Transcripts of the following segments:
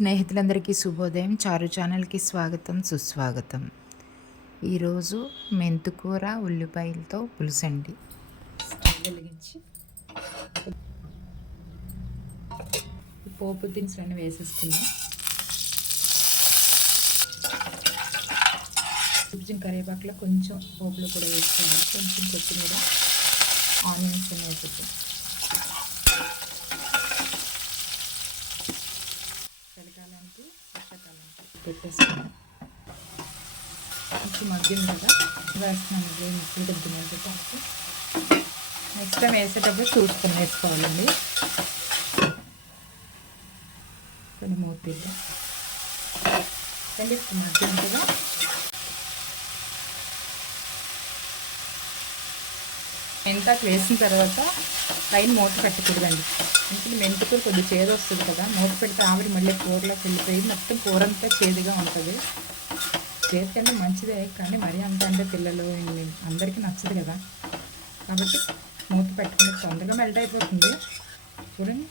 స్నేహితులందరికీ శుభోదయం. చారు ఛానల్కి స్వాగతం సుస్వాగతం. ఈరోజు మెంతుకూర ఉల్లిపాయలతో పులుసండి. వెలిగించి పోపు దినుసులన్నీ వేసేసుకున్నాం కొంచెం కరివేపాకులో కొంచెం పోపులో కూడా వేసుకోవాలి. కొంచెం కొత్తిమీర ఆనియన్స్ అన్నీ వేసేసాం వర్షాకాలానికి పెట్టేసుకున్నాం మగ్గింది కదా వేస్తున్నాను ఇప్పుడు దగ్గర చెప్పడానికి నెక్స్ట్ టైం వేసేటప్పుడు చూసుకొని వేసుకోవాలండి. కొన్ని మూతీలు మగ్గింది కదా. మెంతాకు వేసిన తర్వాత పైన మూత పెట్టకూడదండి. ఎందుకంటే మెంతుకూర కొద్దిగా చేదు వస్తుంది కదా మూత పెడితే ఆవిరి మళ్ళీ కూరలోకి వెళ్ళిపోయి మొత్తం కూర అంతా చేదుగా ఉంటుంది. చేతికంటే మంచిదే కానీ మరీ అంత అంటే పిల్లలు అందరికీ నచ్చదు కదా. కాబట్టి మూత పెట్టుకుని తొందరగా మెల్ట్ అయిపోతుంది. చూడండి.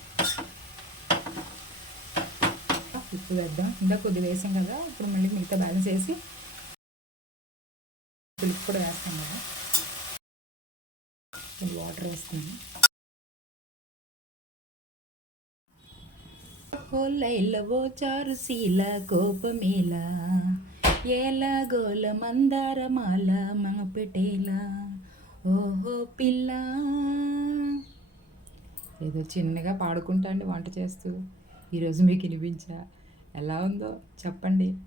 ఉప్పు వేద్దాం. ఇంకా కొద్దిగా వేసాం కదా ఇప్పుడు మళ్ళీ మిగతా బ్యాలెన్స్ వేసి పులుపు కూడా వేస్తాం కదా. వాటర్ వేస్తున్నాను ఓ చారు శీల కోపమేల. ఏల గోల మందార మాల ఓహో పిల్ల. ఏదో చిన్నగా పాడుకుంటా అండి వంట చేస్తూ. ఈరోజు మీకు వినిపించా. ఎలా ఉందో చెప్పండి.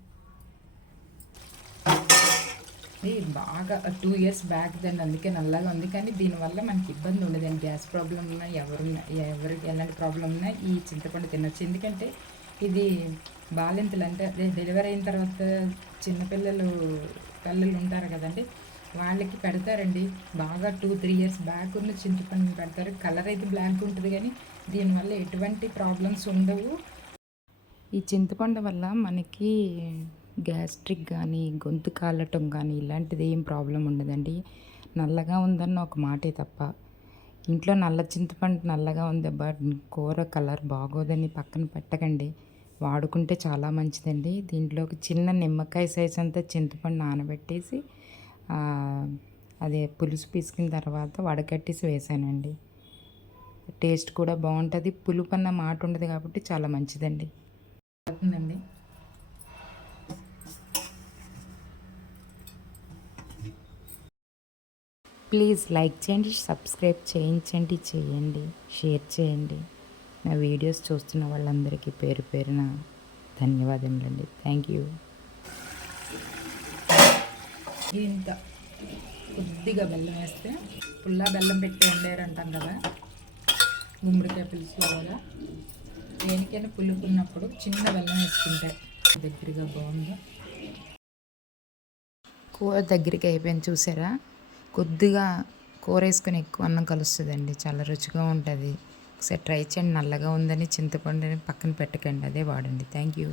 ఇది బాగా టూ ఇయర్స్ బ్యాక్ దాన్ని అందుకే నల్లగా ఉంది. కానీ దీనివల్ల మనకి ఇబ్బంది ఉండదండి. గ్యాస్ ప్రాబ్లం ఉన్నా ఎవరు ఎవరికి ఎలాంటి ప్రాబ్లం ఉన్నా ఈ చింతపండు తినొచ్చు. ఎందుకంటే ఇది బాలింతలు అంటే అదే డెలివరీ అయిన తర్వాత చిన్నపిల్లలు పిల్లలు ఉంటారు కదండి వాళ్ళకి పెడతారండి. బాగా టూ త్రీ ఇయర్స్ బ్యాక్ ఉన్న చింతపండు పెడతారు. కలర్ అయితే బ్లాక్ ఉంటుంది కానీ దీనివల్ల ఎటువంటి ప్రాబ్లమ్స్ ఉండవు. ఈ చింతపండు వల్ల మనకి గ్యాస్ట్రిక్ కానీ గొంతు కాలటం కానీ ఇలాంటిది ఏం ప్రాబ్లం ఉండదండి. నల్లగా ఉందన్న ఒక మాటే తప్ప. ఇంట్లో నల్ల చింతపండు నల్లగా ఉంది బట్ కూర కలర్ బాగోదని పక్కన పెట్టకండి. వాడుకుంటే చాలా మంచిదండి. దీంట్లోకి చిన్న నిమ్మకాయ సైజ్ అంతా చింతపండు నానబెట్టేసి అదే పులుసు పీసుకున్న తర్వాత వడకట్టేసి వేసానండి. టేస్ట్ కూడా బాగుంటుంది. పులుపు అన్న మాట ఉండదు కాబట్టి చాలా మంచిదండి. అవుతుందండి ప్లీజ్ లైక్ చేయండి సబ్స్క్రైబ్ చేయించండి చేయండి షేర్ చేయండి. నా వీడియోస్ చూస్తున్న వాళ్ళందరికీ పేరు పేరున ధన్యవాదములండి. థ్యాంక్ యూ ఇంత కొద్దిగా బెల్లం వేస్తే పుల్లా బెల్లం పెట్టి వండారంటాం కదా గుమ్మడికాయ పులుసులో కూడా. దేనికైనా పులుపున్నప్పుడు చిన్న బెల్లం వేసుకుంటే దగ్గరగా బాగుంది కూర దగ్గరికి అయిపోయింది చూసారా? కొద్దిగా కూర వేసుకొని ఎక్కువ అన్నం కలుస్తుందండి. చాలా రుచిగా ఉంటుంది. ఒకసారి ట్రై చేయండి. నల్లగా ఉందని చింతపండుని పక్కన పెట్టకండి. అదే వాడండి. Thank you.